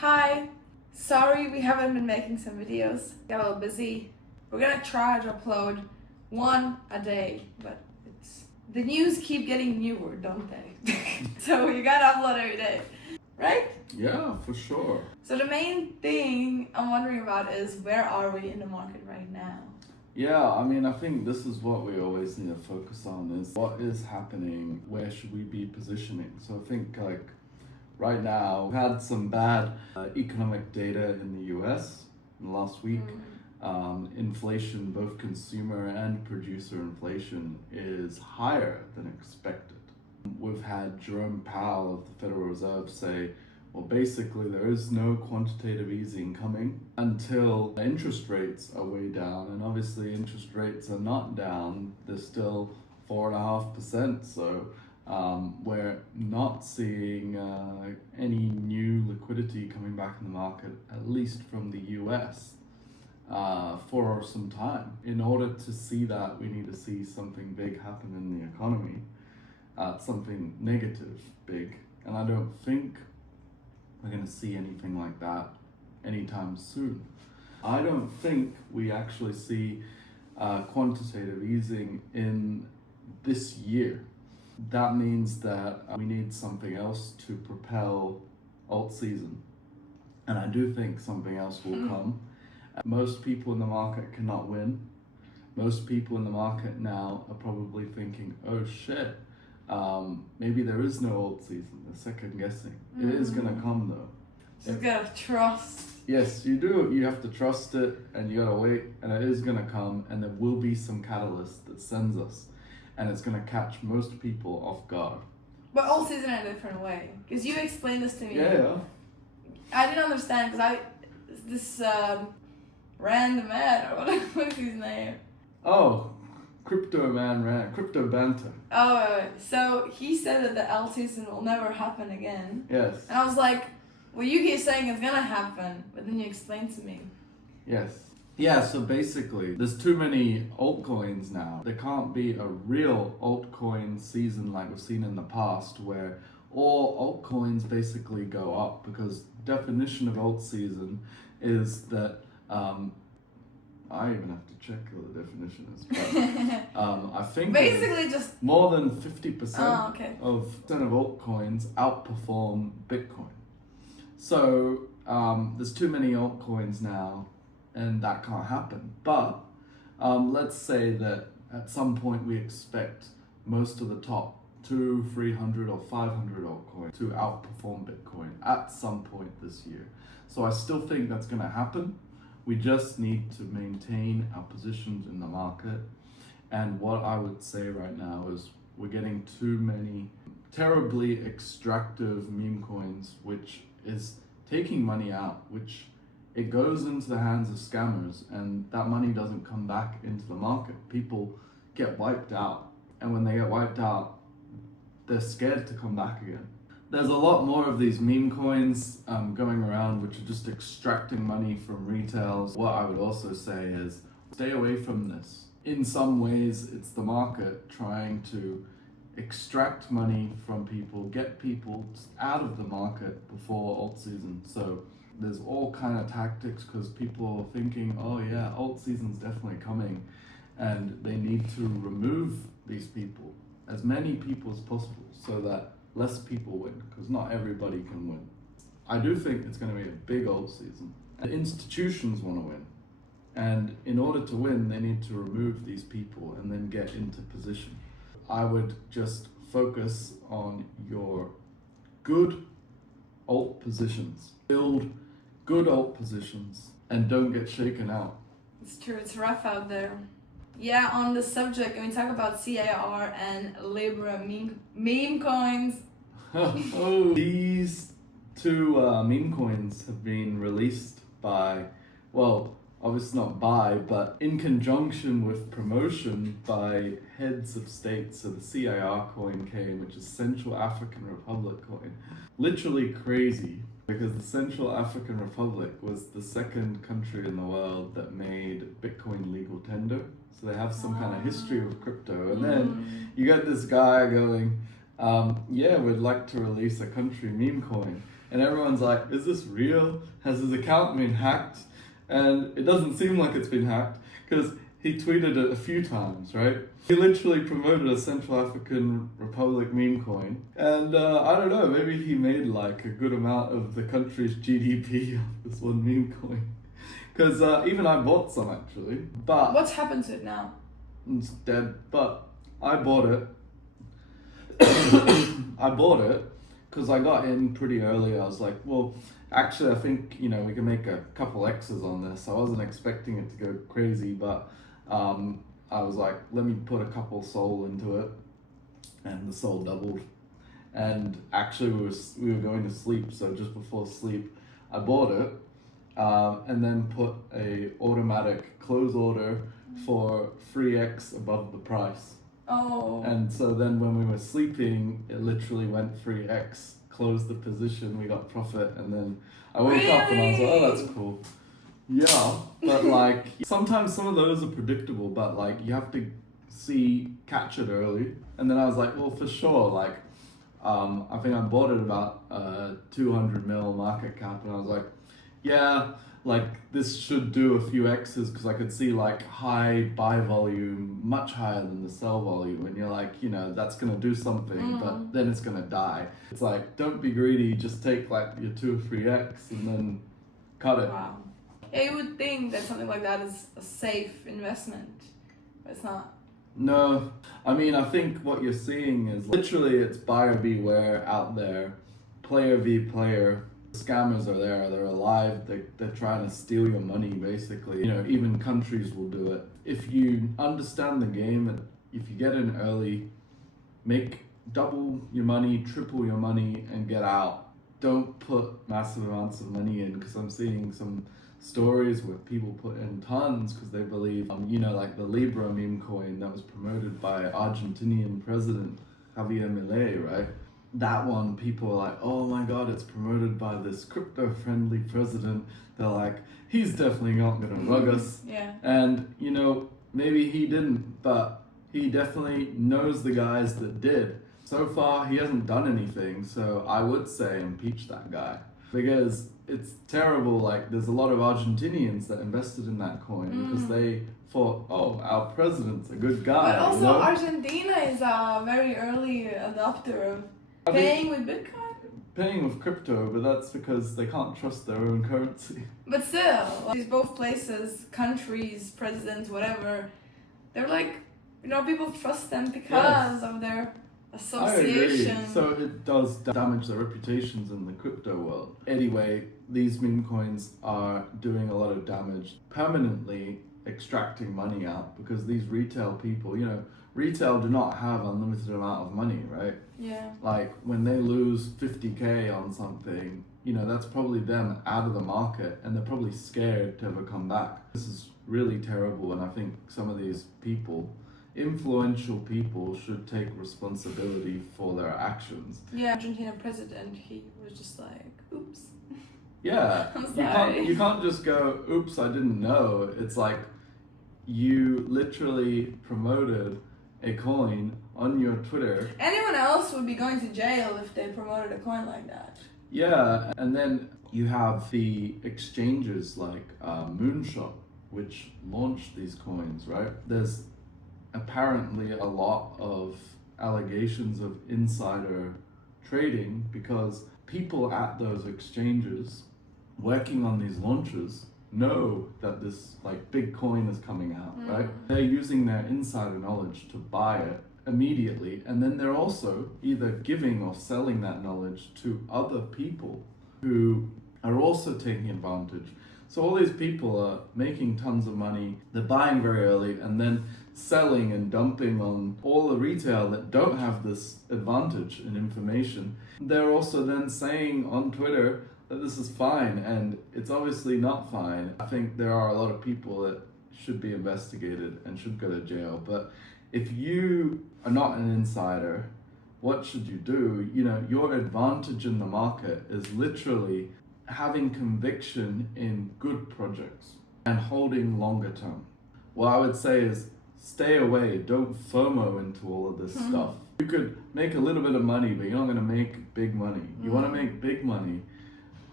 Hi, sorry we haven't been making some videos. Got a little busy. We're gonna try to upload one a day, but the news keep getting newer, don't they? So you gotta upload every day, right? Yeah, for sure. So the main thing I'm wondering about is where are we in the market right now? Yeah, I think this is what we always need to focus on is what is happening, where should we be positioning? So I think right now, we've had some bad economic data in the US in the last week. Inflation, both consumer and producer inflation, is higher than expected. We've had Jerome Powell of the Federal Reserve say, well, basically, there is no quantitative easing coming until interest rates are way down. And obviously, interest rates are not down, they're still 4.5%. So we're not seeing any new liquidity coming back in the market, at least from the US, for some time. In order to see that, we need to see something big happen in the economy, something negative big. And I don't think we're going to see anything like that anytime soon. I don't think we actually see quantitative easing in this year. That means that we need something else to propel alt season. And I do think something else will come. Most people in the market cannot win. Most people in the market now are probably thinking, oh shit, maybe there is no alt season. They're second guessing. It is going to come though. Just gotta trust. Yes, you do. You have to trust it and you gotta wait, and it is going to come, and there will be some catalyst that sends us, and it's going to catch most people off guard. But alt season in a different way. Because you explained this to me. Yeah. I didn't understand because this random man, or what's his name? Oh, Crypto Banter. Oh, so he said that the alt season will never happen again. Yes. And I was like, well, you keep saying it's gonna happen, but then you explained to me. Yes. Yeah, so basically, there's too many altcoins now. There can't be a real altcoin season like we've seen in the past where all altcoins basically go up, because definition of alt season is that I even have to check what the definition is, but I think basically just more than 50% okay. of altcoins outperform Bitcoin. So there's too many altcoins now, and that can't happen. But let's say that at some point we expect most of the top 200, 300 or 500 altcoins to outperform Bitcoin at some point this year. So I still think that's going to happen. We just need to maintain our positions in the market. And what I would say right now is we're getting too many terribly extractive meme coins, which is taking money out, which it goes into the hands of scammers, and that money doesn't come back into the market. People get wiped out, and when they get wiped out, they're scared to come back again. There's a lot more of these meme coins going around, which are just extracting money from retails. What I would also say is stay away from this. In some ways, it's the market trying to extract money from people, get people out of the market before alt season. So there's all kind of tactics, because people are thinking, oh yeah, alt season's definitely coming, and they need to remove these people, as many people as possible, so that less people win, because not everybody can win. I do think it's going to be a big alt season. The institutions want to win, and in order to win, they need to remove these people and then get into position. I would just focus on your good alt positions. Build good alt positions and don't get shaken out. It's true, it's rough out there. Yeah, on the subject, when we talk about CAR and Libra meme coins. Oh, these two meme coins have been released by, well, obviously not by, but in conjunction with promotion by heads of states. So the CAR coin came, which is Central African Republic coin. Literally crazy, because the Central African Republic was the second country in the world that made Bitcoin legal tender. So they have some kind of history with crypto. And then you get this guy going, yeah, we'd like to release a country meme coin. and everyone's like, is this real? Has his account been hacked? And it doesn't seem like it's been hacked because he tweeted it a few times, right? He literally promoted a Central African Republic meme coin. And I don't know, maybe he made like a good amount of the country's GDP off this one meme coin. Because even I bought some actually. But What's happened to it now? it's dead. But I bought it. I bought it because I got in pretty early. I was like, well, actually, I think, we can make a couple X's on this. I wasn't expecting it to go crazy, but I was like, let me put a couple soul into it, and the soul doubled. And actually, we were going to sleep, so just before sleep, I bought it, and then put a automatic close order for 3x above the price. Oh. And so then when we were sleeping, it literally went 3x, closed the position, we got profit, and then I woke up and I was like, oh, that's cool. Yeah, but like sometimes some of those are predictable, but like you have to catch it early. And then I was like, well, for sure, like I think I bought it about 200 mil market cap, and I was like, yeah, like this should do a few X's because I could see like high buy volume, much higher than the sell volume, and you're like, that's gonna do something, but then it's gonna die. It's like, don't be greedy, just take like your 2 or 3x and then cut it. Wow. Yeah, you would think that something like that is a safe investment, but it's not. No, I mean, I think what you're seeing is literally it's buyer beware out there, player v player. Scammers are there, they're alive, they're trying to steal your money basically. Even countries will do it. If you understand the game, and if you get in early, make double your money, triple your money, and get out. Don't put massive amounts of money in, because I'm seeing some stories where people put in tons because they believe, like the Libra meme coin that was promoted by Argentinian President Javier Milei, right? That one, people are like, oh my god, it's promoted by this crypto-friendly president. They're like, he's definitely not gonna rug us. Yeah. And, maybe he didn't, but he definitely knows the guys that did. So far, he hasn't done anything, so I would say impeach that guy. Because it's terrible, like, there's a lot of Argentinians that invested in that coin because they thought, oh, our president's a good guy. But also, Argentina is a very early adopter of paying with Bitcoin? Paying with crypto, but that's because they can't trust their own currency. But still, these both places, countries, presidents, whatever, they're like, people trust them because of their association. I agree. So it does damage their reputations in the crypto world. Anyway, these meme coins are doing a lot of damage, permanently extracting money out, because these retail people, retail do not have unlimited amount of money, right? Yeah. Like when they lose 50k on something, that's probably them out of the market, and they're probably scared to ever come back. This is really terrible, and I think some of these people, influential people, should take responsibility for their actions. Yeah, Argentina president, he was just like, oops. Yeah. I'm sorry. You can't just go, oops, I didn't know. It's like you literally promoted a coin on your Twitter. Anyone else would be going to jail if they promoted a coin like that. Yeah, and then you have the exchanges like Moonshot, which launched these coins, right? There's apparently a lot of allegations of insider trading because people at those exchanges working on these launches know that this like big coin is coming out, right? They're using their insider knowledge to buy it immediately, and then they're also either giving or selling that knowledge to other people who are also taking advantage. So all these people are making tons of money, they're buying very early and then selling and dumping on all the retail that don't have this advantage in information. They're also then saying on Twitter that this is fine, and it's obviously not fine. I think there are a lot of people that should be investigated and should go to jail. But if you are not an insider, what should you do? Your advantage in the market is literally having conviction in good projects and holding longer term. What I would say is stay away, don't FOMO into all of this stuff. You could make a little bit of money, but you're not going to make big money. You want to make big money,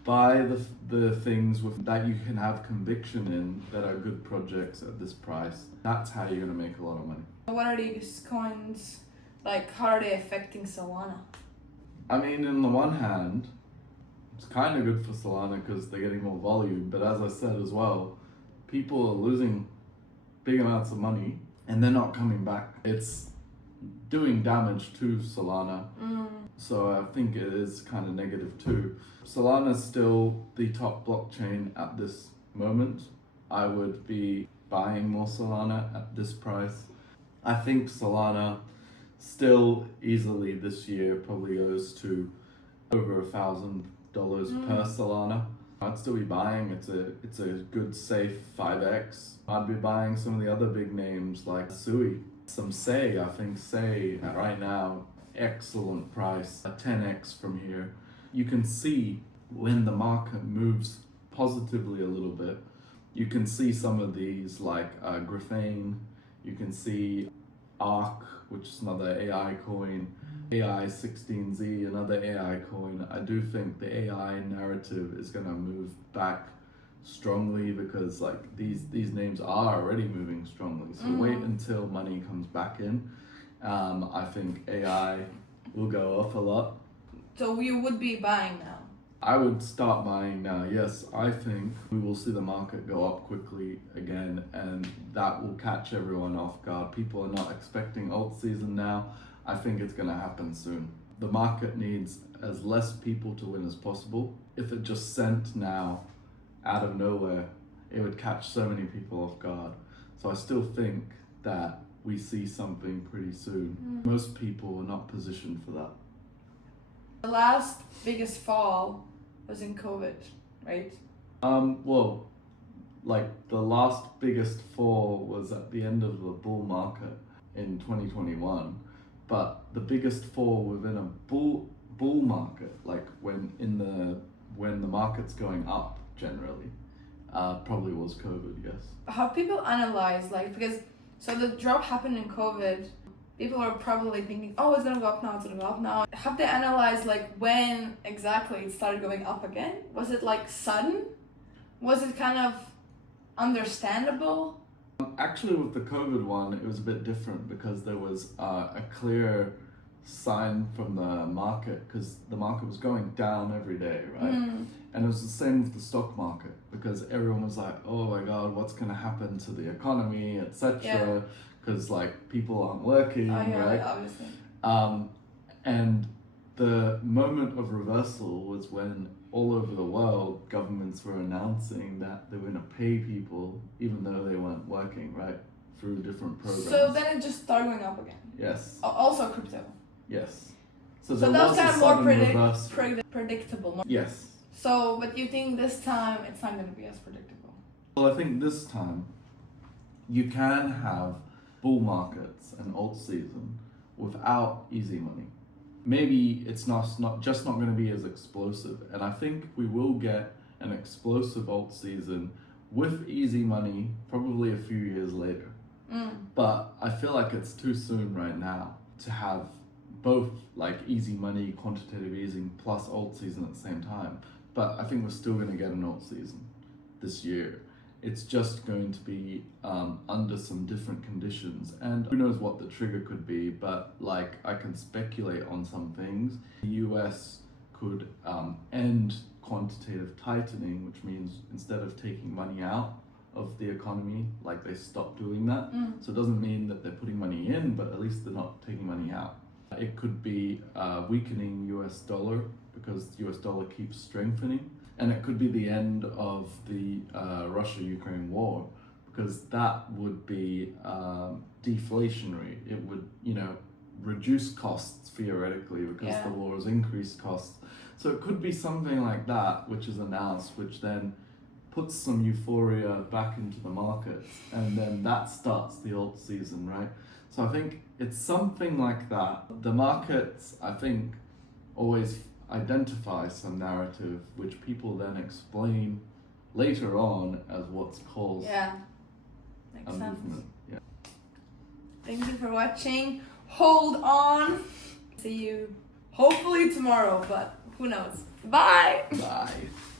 buy the things that you can have conviction in that are good projects at this price. That's how you're going to make a lot of money. What are these coins, like how are they affecting Solana? I mean, on the one hand, it's kind of good for Solana because they're getting more volume, but as I said as well, people are losing big amounts of money and they're not coming back. It's doing damage to Solana. So I think it is kind of negative too. Solana's still the top blockchain at this moment. I would be buying more Solana at this price. I think Solana still easily this year probably goes to over $1,000 per Solana. I'd still be buying. It's a good safe 5x. I'd be buying some of the other big names like Sui. Some Say, I think Say right now, excellent price, a 10x from here. You can see when the market moves positively a little bit, you can see some of these like Graphane, you can see Arc, which is another AI coin, AI16Z, another AI coin. I do think the AI narrative is going to move back strongly because like these names are already moving strongly. So wait until money comes back in. I think AI will go up a lot. So you would be buying now? I would start buying now, yes. I think we will see the market go up quickly again, and that will catch everyone off guard. People are not expecting alt season now. I think it's going to happen soon. The market needs as less people to win as possible. If it just sent now out of nowhere, it would catch so many people off guard. So I still think that we see something pretty soon. Most people are not positioned for that. The last biggest fall was in COVID, right? Well, like the last biggest fall was at the end of the bull market in 2021, but the biggest fall within a bull market, like when the market's going up generally, probably was COVID, yes. How people analyze, like, because so the drop happened in COVID. People are probably thinking, oh, it's gonna go up now, it's gonna go up now. Have they analyzed like when exactly it started going up again? Was it like sudden? Was it kind of understandable? Actually, with the COVID one, it was a bit different because there was a clear sign from the market because the market was going down every day, right? And it was the same with the stock market because everyone was like, oh my God, what's gonna happen to the economy, etc. Because like people aren't working, right? Obviously. And the moment of reversal was when all over the world governments were announcing that they were going to pay people even though they weren't working, right? Through different programs. So then it just started going up again. Yes. Also crypto. Yes. So that was kind of more predictable. Yes. So, but you think this time it's not going to be as predictable? Well, I think this time you can have bull markets and alt season without easy money. Maybe it's not going to be as explosive, and I think we will get an explosive alt season with easy money probably a few years later. But I feel like it's too soon right now to have both like easy money, quantitative easing plus alt season at the same time. But I think we're still going to get an alt season this year. It's just going to be under some different conditions, and who knows what the trigger could be, but like I can speculate on some things. The US could end quantitative tightening, which means instead of taking money out of the economy, like they stop doing that. So it doesn't mean that they're putting money in, but at least they're not taking money out. It could be weakening US dollar because the US dollar keeps strengthening. And it could be the end of the Russia-Ukraine war, because that would be deflationary. It would, reduce costs theoretically because the war has increased costs. So it could be something like that, which is announced, which then puts some euphoria back into the markets, and then that starts the alt season, right? So I think it's something like that. The markets, I think, always identify some narrative which people then explain later on as what's called makes a sense. movement. Yeah. Thank you for watching. Hold on. See you hopefully tomorrow, but who knows. Bye. Bye.